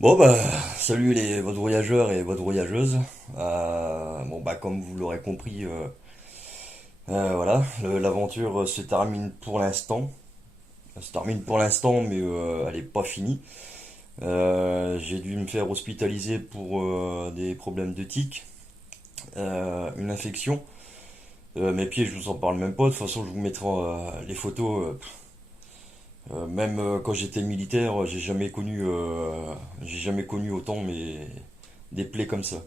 Bon bah salut votre voyageurs et votre voyageuse. Bon bah comme vous l'aurez compris, voilà, l'aventure se termine pour l'instant. Elle se termine pour l'instant, mais elle est pas finie. J'ai dû me faire hospitaliser pour des problèmes de tic, une infection. Mes pieds, je vous en parle même pas. De toute façon, je vous mettrai les photos. Même quand j'étais militaire, j'ai jamais connu autant des plaies comme ça.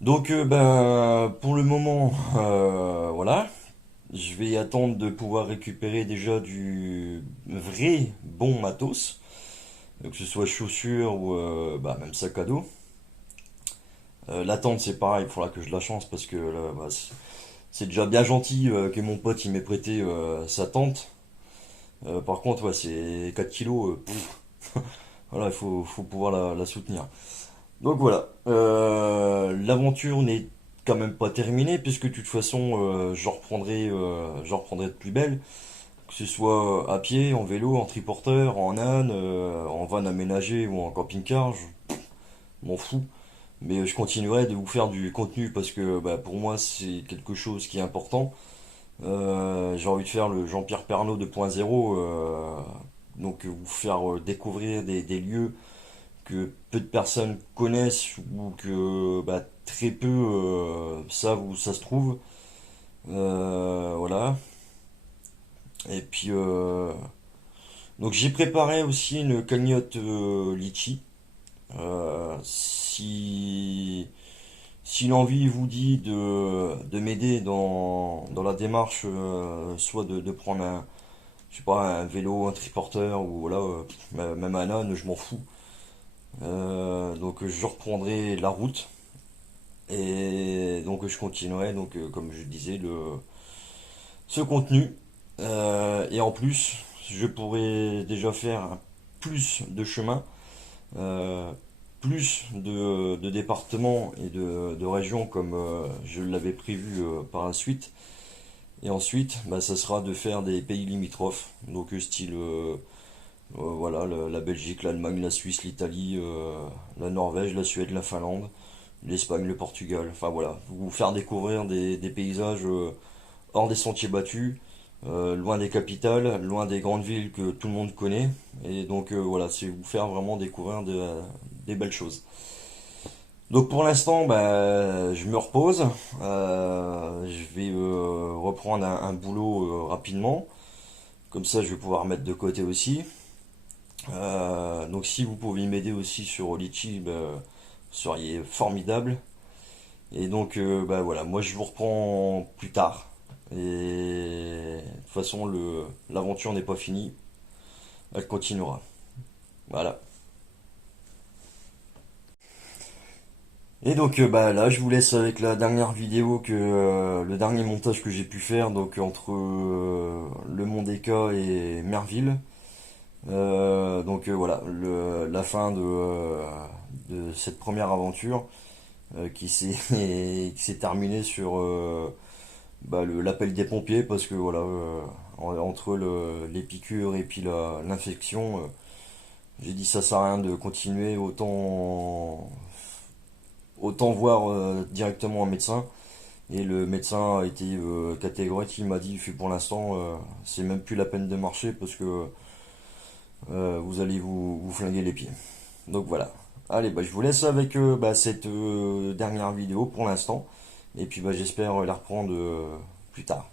Donc, ben, pour le moment, voilà, je vais attendre de pouvoir récupérer déjà du vrai bon matos, que ce soit chaussures ou bah, même sac à dos. La tente, c'est pareil, il faudra que je la change parce que là, bah, c'est déjà bien gentil que mon pote il m'ait prêté sa tente. Par contre, ouais, c'est 4 kilos, voilà, faut pouvoir la soutenir. Donc voilà, l'aventure n'est quand même pas terminée puisque de toute façon je reprendrai de plus belle, que ce soit à pied, en vélo, en triporteur, en âne, en van aménagé ou en camping-car, je m'en fous. Mais je continuerai de vous faire du contenu parce que bah, pour moi c'est quelque chose qui est important. J'ai envie de faire le Jean-Pierre Pernaut 2.0, donc vous faire découvrir des lieux que peu de personnes connaissent ou que bah, très peu savent où ça se trouve. Voilà. Et puis, donc j'ai préparé aussi une cagnotte litchi. Si l'envie vous dit de m'aider dans la démarche, soit de prendre je sais pas, un vélo, un triporteur, ou voilà, même un âne, je m'en fous. Donc je reprendrai la route. Et donc je continuerai, donc comme je disais, ce contenu. Et en plus, je pourrais déjà faire plus de chemin, euh, plus de départements et de régions comme je l'avais prévu par la suite. Et ensuite, bah, ça sera de faire des pays limitrophes, donc style voilà, la Belgique, l'Allemagne, la Suisse, l'Italie, la Norvège, la Suède, la Finlande, l'Espagne, le Portugal. Enfin voilà, vous faire découvrir des paysages hors des sentiers battus, loin des capitales, loin des grandes villes que tout le monde connaît. Et donc voilà, c'est vous faire vraiment découvrir des belles choses. Donc pour l'instant, bah, je me repose. Je vais reprendre un boulot rapidement. Comme ça, je vais pouvoir mettre de côté aussi. Donc si vous pouviez m'aider aussi sur Litchi, bah, vous seriez formidable. Et donc bah voilà, moi je vous reprends plus tard. Et de toute façon, l'aventure n'est pas finie, elle continuera. Voilà. Et donc bah là, je vous laisse avec la dernière vidéo le dernier montage que j'ai pu faire donc entre le Mont des Cas et Merville. Donc voilà, la fin de cette première aventure qui s'est terminée sur bah, l'appel des pompiers parce que voilà, entre les piqûres et puis l'infection, j'ai dit ça sert à rien de continuer, autant voir directement un médecin. Et le médecin a été catégorique, il m'a dit pour l'instant c'est même plus la peine de marcher parce que vous allez vous flinguer les pieds. Donc voilà. Allez, bah, je vous laisse avec bah, cette dernière vidéo pour l'instant. Et puis bah, j'espère la reprendre plus tard.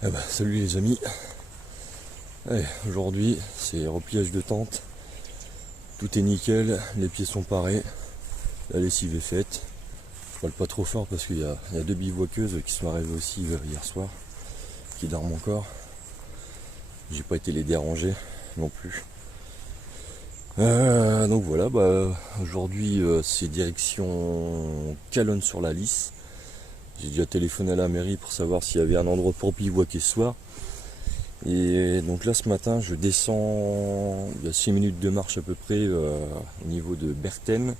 Eh ben, salut les amis. Allez, aujourd'hui c'est repliage de tente. Tout est nickel, les pieds sont parés, la lessive est faite. Je parle pas trop fort parce qu'il y a deux bivouaqueuses qui sont arrivées aussi hier soir, qui dorment encore. J'ai pas été les déranger non plus. Donc voilà, aujourd'hui c'est direction Calonne-sur-la-Lys. J'ai déjà téléphoné à la mairie pour savoir s'il y avait un endroit pour bivouaquer ce soir. Et donc là ce matin je descends, il y a 6 minutes de marche à peu près au niveau de Berthème.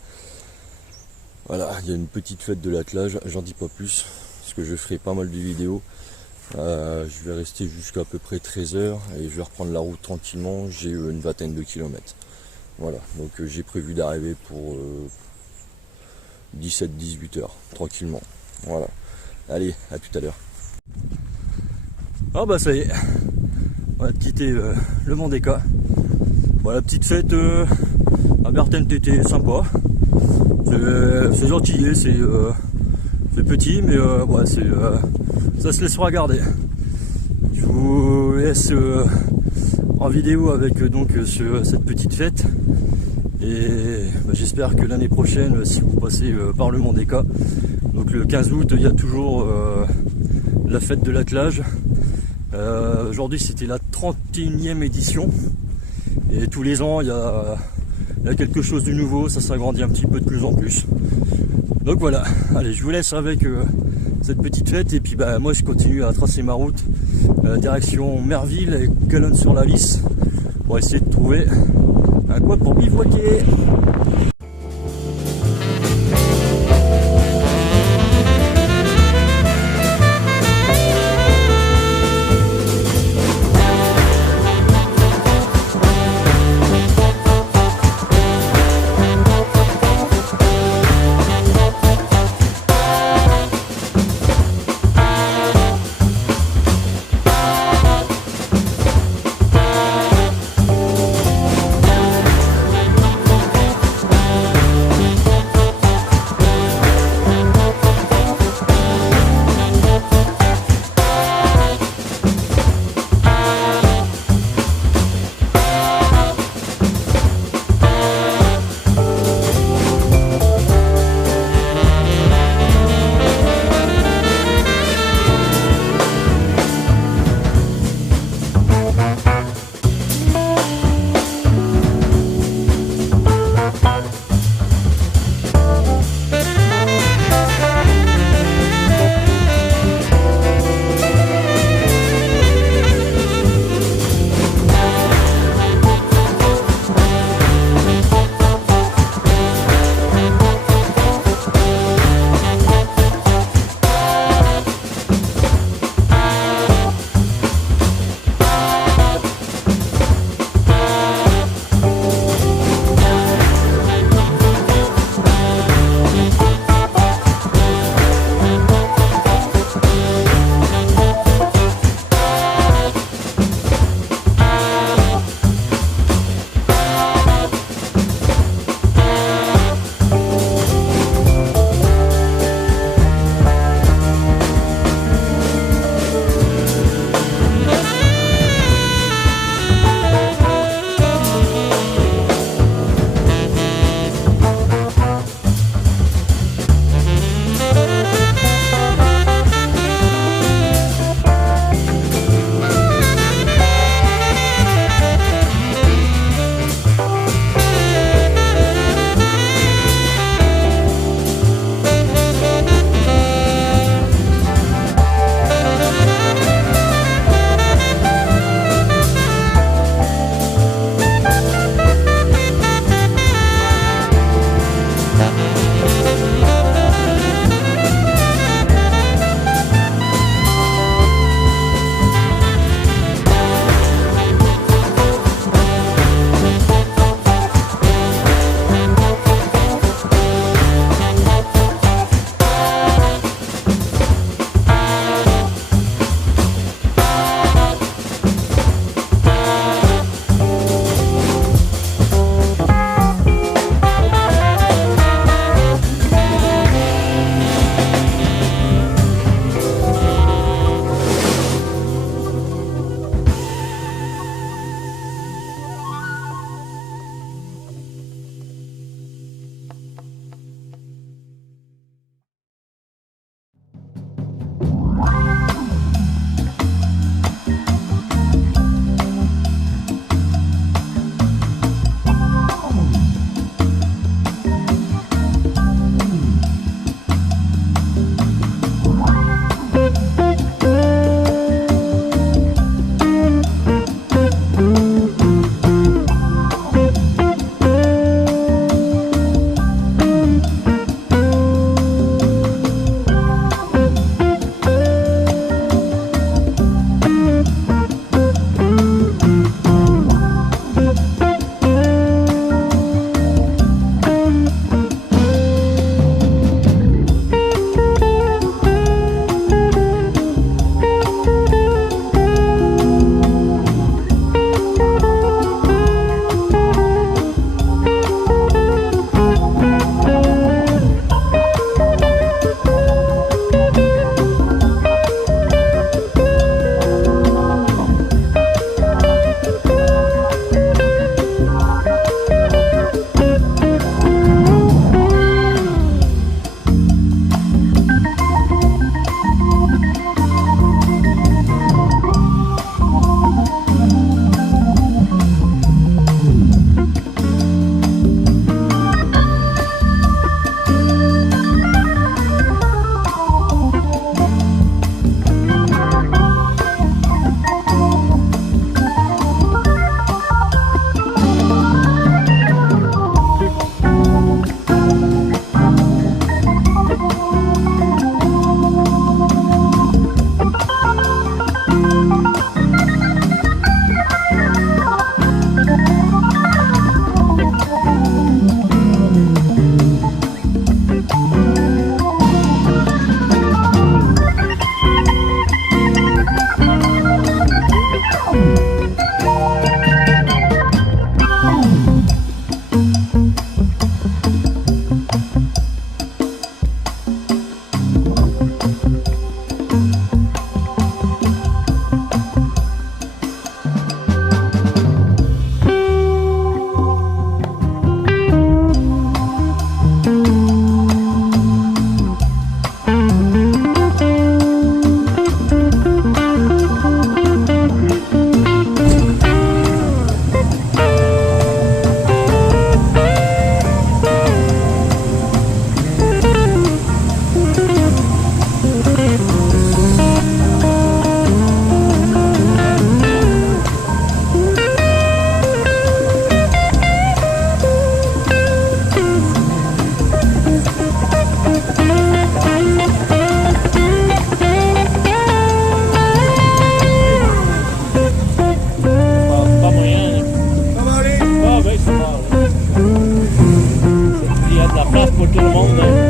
Voilà, il y a une petite fête de l'attelage, j'en dis pas plus, parce que je ferai pas mal de vidéos. Je vais rester jusqu'à peu près 13 h et je vais reprendre la route tranquillement, j'ai une vingtaine de kilomètres. Voilà, donc j'ai prévu d'arriver pour 17-18 h tranquillement. Voilà, allez, à tout à l'heure. Ah bah ça y est, on a quitté le Mandéka. Bon, la petite fête à Berthème était sympa. C'est gentil, c'est petit, mais ouais, ça se laisse regarder. Je vous laisse en vidéo avec cette petite fête. Et j'espère que l'année prochaine, si vous passez par le Mandéka, donc le 15 août, il y a toujours la fête de l'attelage. Aujourd'hui c'était la 31e édition et tous les ans il y a quelque chose de nouveau, ça s'agrandit un petit peu de plus en plus. Donc voilà, allez, je vous laisse avec cette petite fête et puis moi je continue à tracer ma route direction Merville et Calonne-sur-la-Lys pour essayer de trouver un coin pour bivouaquer. le monde. Hein.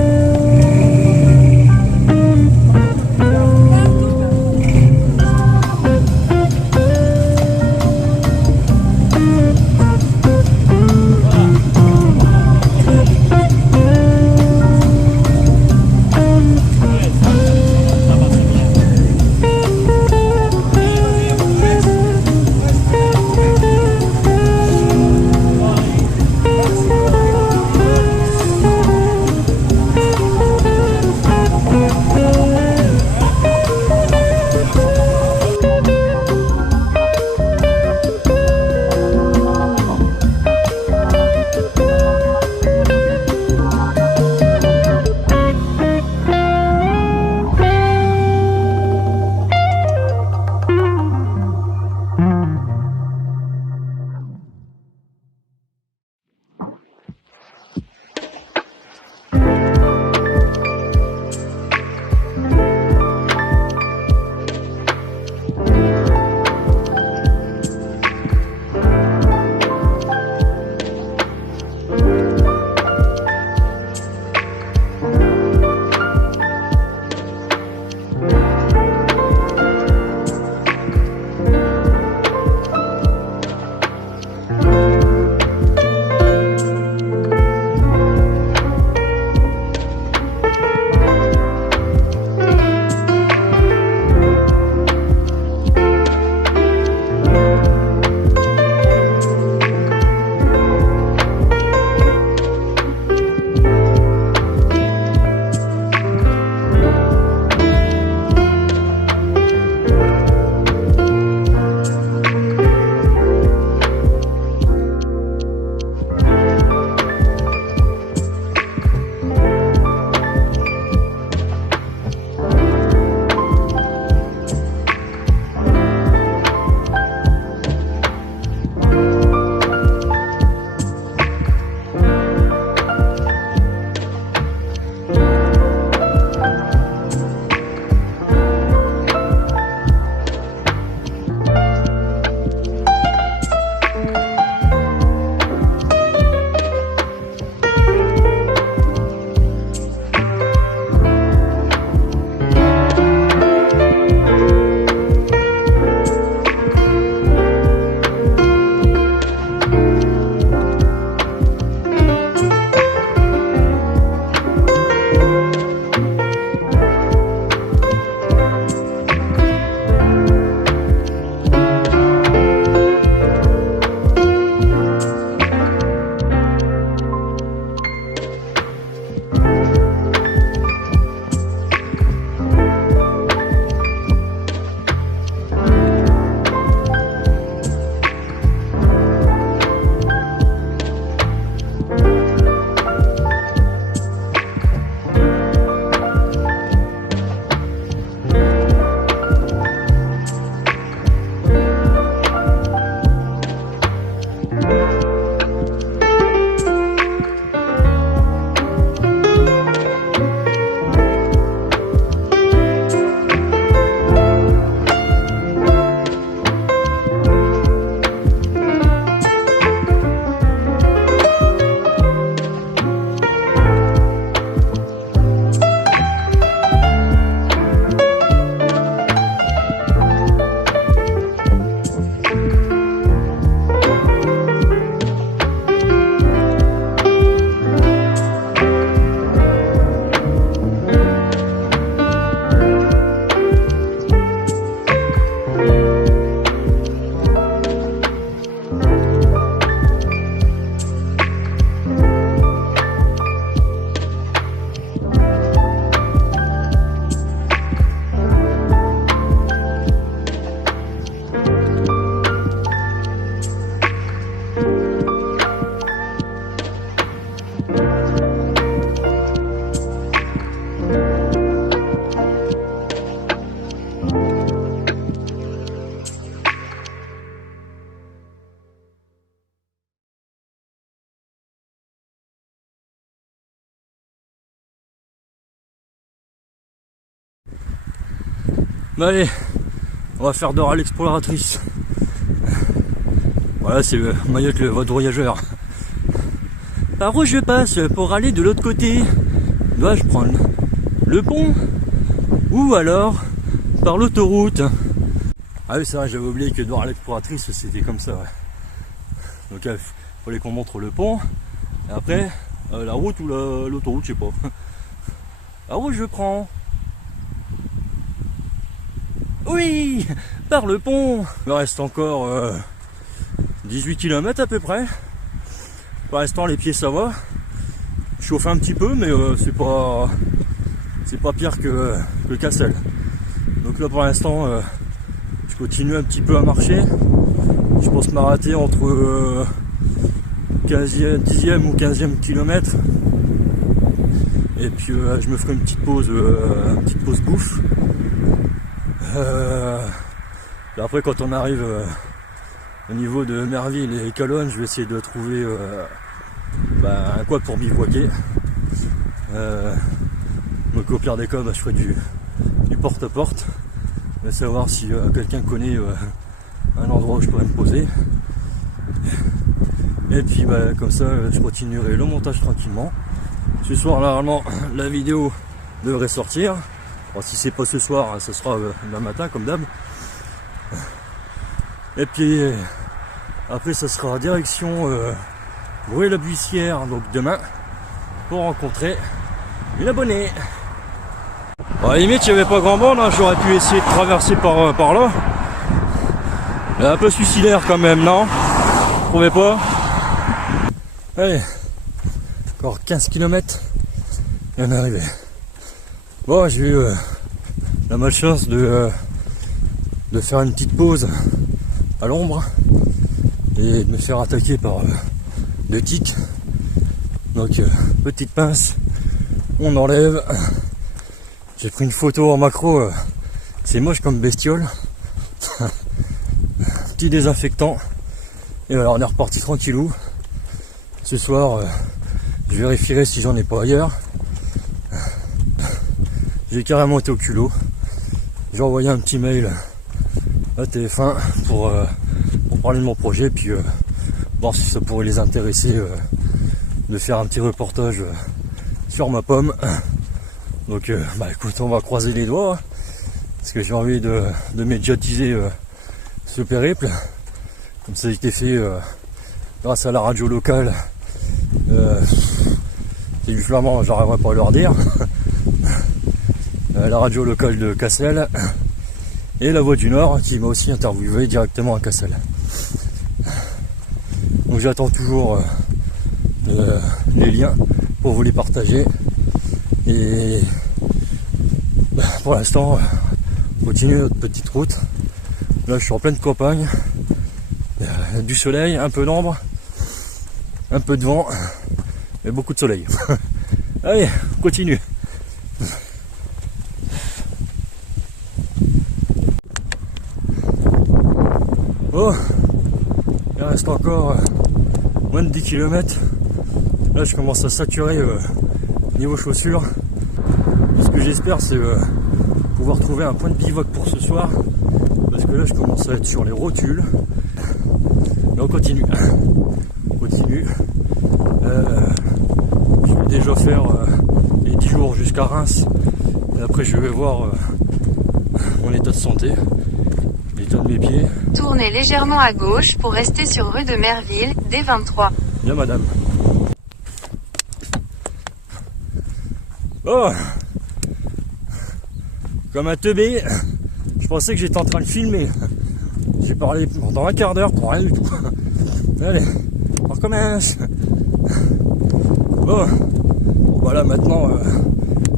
Bah allez, on va faire Dora l'exploratrice. Voilà, c'est Mayotte, votre voyageur. Par où je passe pour aller de l'autre côté? dois-je prendre le pont ou alors par l'autoroute? Ah oui, c'est vrai, j'avais oublié que Dora l'exploratrice c'était comme ça, ouais. Donc il fallait qu'on montre le pont et après la route ou l'autoroute, je sais pas. La route je prends. Oui, par le pont. Il me reste encore 18 km à peu près. Pour l'instant les pieds ça va. Je chauffe un petit peu mais c'est pas pire que Cassel. Donc là pour l'instant je continue un petit peu à marcher. Je pense m'arrêter entre 10e ou 15e kilomètre. Et puis je me ferai une petite pause bouffe. Et après quand on arrive au niveau de Merville et Calonne, je vais essayer de trouver un coin pour bivouaquer. Donc au pire des cas, je ferai du porte-à-porte. Je vais savoir si quelqu'un connaît un endroit où je pourrais me poser. Et puis comme ça, je continuerai le montage tranquillement. Ce soir, normalement, la vidéo devrait sortir. Alors, si c'est pas ce soir, ce sera demain matin, comme d'hab. Et puis après, ça sera direction Bruay-la-Buissière, donc demain, pour rencontrer une abonnée. Bon, à la limite, il n'y avait pas grand monde, hein. J'aurais pu essayer de traverser par là. Il est un peu suicidaire quand même, non? Vous trouvez pas? Allez, encore 15 km et on est arrivé. Bon, j'ai eu la malchance de faire une petite pause à l'ombre et de me faire attaquer par 2 tiques. Donc petite pince, on enlève. J'ai pris une photo en macro, c'est moche comme bestiole. Petit désinfectant. Et alors on est reparti tranquillou. Ce soir, je vérifierai si j'en ai pas ailleurs. J'ai carrément été au culot. J'ai envoyé un petit mail à TF1 pour parler de mon projet, puis voir si ça pourrait les intéresser de faire un petit reportage sur ma pomme. Donc écoute, on va croiser les doigts, hein, parce que j'ai envie de médiatiser ce périple. Comme ça a été fait grâce à la radio locale. C'est du flamand, j'arriverai pas à leur dire. La radio locale de Cassel et la Voix du Nord qui m'a aussi interviewé directement à Cassel. Donc j'attends toujours les liens pour vous les partager. Et pour l'instant, on continue notre petite route. Là je suis en pleine campagne. Du soleil, un peu d'ombre, un peu de vent, et beaucoup de soleil. Allez, on continue. Oh, il reste encore moins de 10 km. Là je commence à saturer niveau chaussures. Ce que j'espère c'est pouvoir trouver un point de bivouac pour ce soir. Parce que là je commence à être sur les rotules. Mais on continue. On continue. Je vais déjà faire les 10 jours jusqu'à Reims. Et après je vais voir mon état de santé. L'état de mes pieds. Tournez légèrement à gauche pour rester sur rue de Merville, D23. Bien madame. Oh, comme un teubé, je pensais que j'étais en train de filmer. J'ai parlé pendant un quart d'heure pour rien du tout. Allez, on recommence. Bon, voilà maintenant,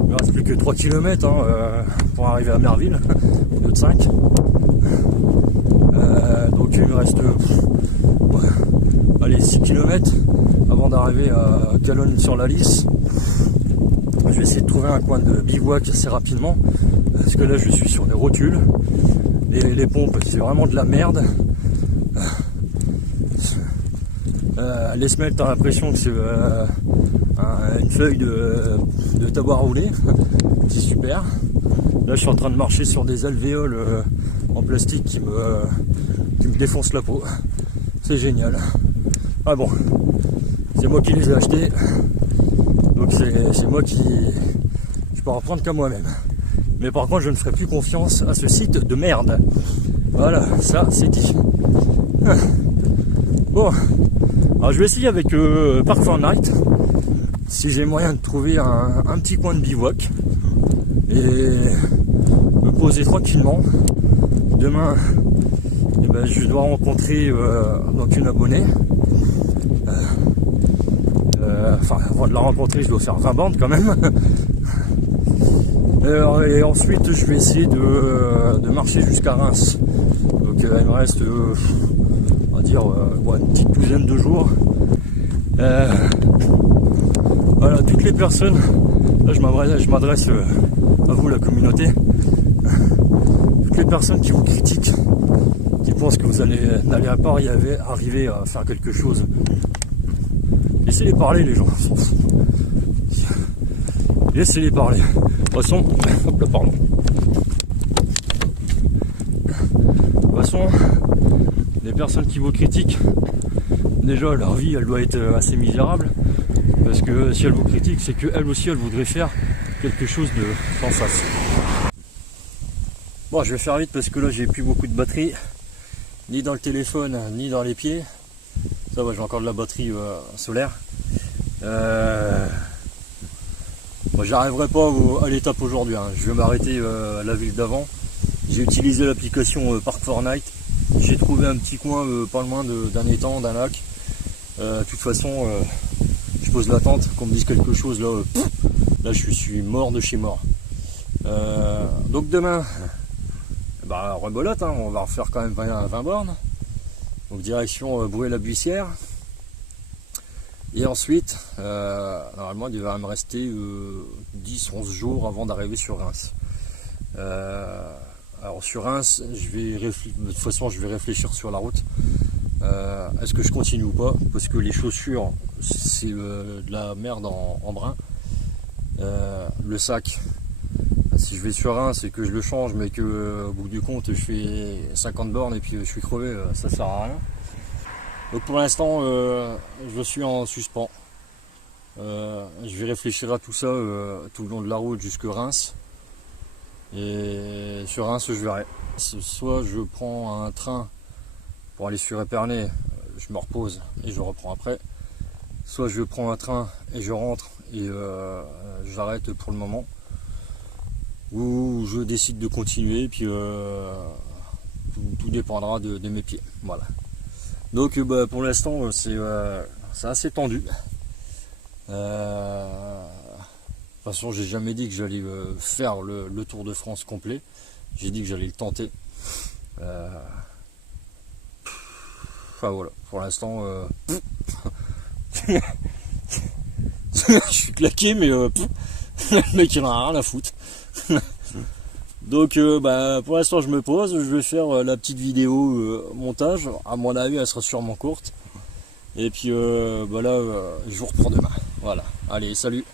il ne reste plus que 3 km pour arriver à Merville, au lieu de 5. Donc il me reste allez, 6 km avant d'arriver à Calonne-sur-la-Lys. Je vais essayer de trouver un coin de bivouac assez rapidement, parce que là je suis sur les rotules. Les pompes c'est vraiment de la merde. Les semelles t'as l'impression que c'est une feuille de tabac roulé. C'est super. Là je suis en train de marcher sur des alvéoles en plastique qui me défoncent la peau. C'est génial. Ah bon, c'est moi qui les ai achetés. Donc c'est moi qui... Je peux en prendre qu'à moi-même. Mais par contre, je ne ferai plus confiance à ce site de merde. Voilà, ça c'est dit. Bon, alors je vais essayer avec Park Fortnite. Si j'ai moyen de trouver un petit coin de bivouac. Et me poser tranquillement. Demain, eh ben, je dois rencontrer donc une abonnée. Enfin, avant de la rencontrer, je dois faire 20 bandes quand même. Et ensuite, je vais essayer de marcher jusqu'à Reims. Donc, il me reste, on va dire, une petite douzaine de jours. Voilà, toutes les personnes, là je m'adresse à vous, la communauté. Toutes les personnes qui vous critiquent, qui pensent que vous n'allez pas arriver à faire quelque chose. Laissez-les parler, les gens. Laissez-les parler. De toute façon, hop là, pardon. De toute façon, les personnes qui vous critiquent, déjà leur vie elle doit être assez misérable. Parce que si elles vous critiquent, c'est qu'elles aussi elles voudraient faire quelque chose de sensation. Bon, je vais faire vite parce que là j'ai plus beaucoup de batterie, ni dans le téléphone, ni dans les pieds. Ça va, j'ai encore de la batterie solaire. Moi, j'arriverai pas à l'étape aujourd'hui. Hein. Je vais m'arrêter à la ville d'avant. J'ai utilisé l'application Park Fortnite. J'ai trouvé un petit coin pas loin d'un étang, d'un lac. De toute façon, je pose la tente, qu'on me dise quelque chose là. Là, je suis mort de chez mort. Donc demain, bah rebolote, hein, on va refaire quand même 20 bornes. Donc direction Brouet-la-Buissière. Et ensuite, normalement il va me rester 10-11 jours avant d'arriver sur Reims. Alors sur Reims, de toute façon je vais réfléchir sur la route. Est-ce que je continue ou pas? Parce que les chaussures, c'est de la merde en brun. Le sac, si je vais sur Reims et que je le change, mais que au bout du compte je fais 50 bornes et puis je suis crevé, ça sert à rien. Donc pour l'instant, je suis en suspens. Je vais réfléchir à tout ça tout le long de la route jusque Reims. Et sur Reims, je verrai. Soit je prends un train pour aller sur Épernay, je me repose et je reprends après. Soit je prends un train et je rentre et j'arrête pour le moment. Ou je décide de continuer, puis tout dépendra de mes pieds. Voilà. Donc pour l'instant c'est assez tendu. De toute façon j'ai jamais dit que j'allais faire le Tour de France complet. J'ai dit que j'allais le tenter. Enfin voilà, pour l'instant je suis claqué, mais le mec il en a rien à foutre. Donc pour l'instant je me pose, je vais faire la petite vidéo montage, à mon avis elle sera sûrement courte. Et puis là je vous reprends demain. Voilà, allez salut.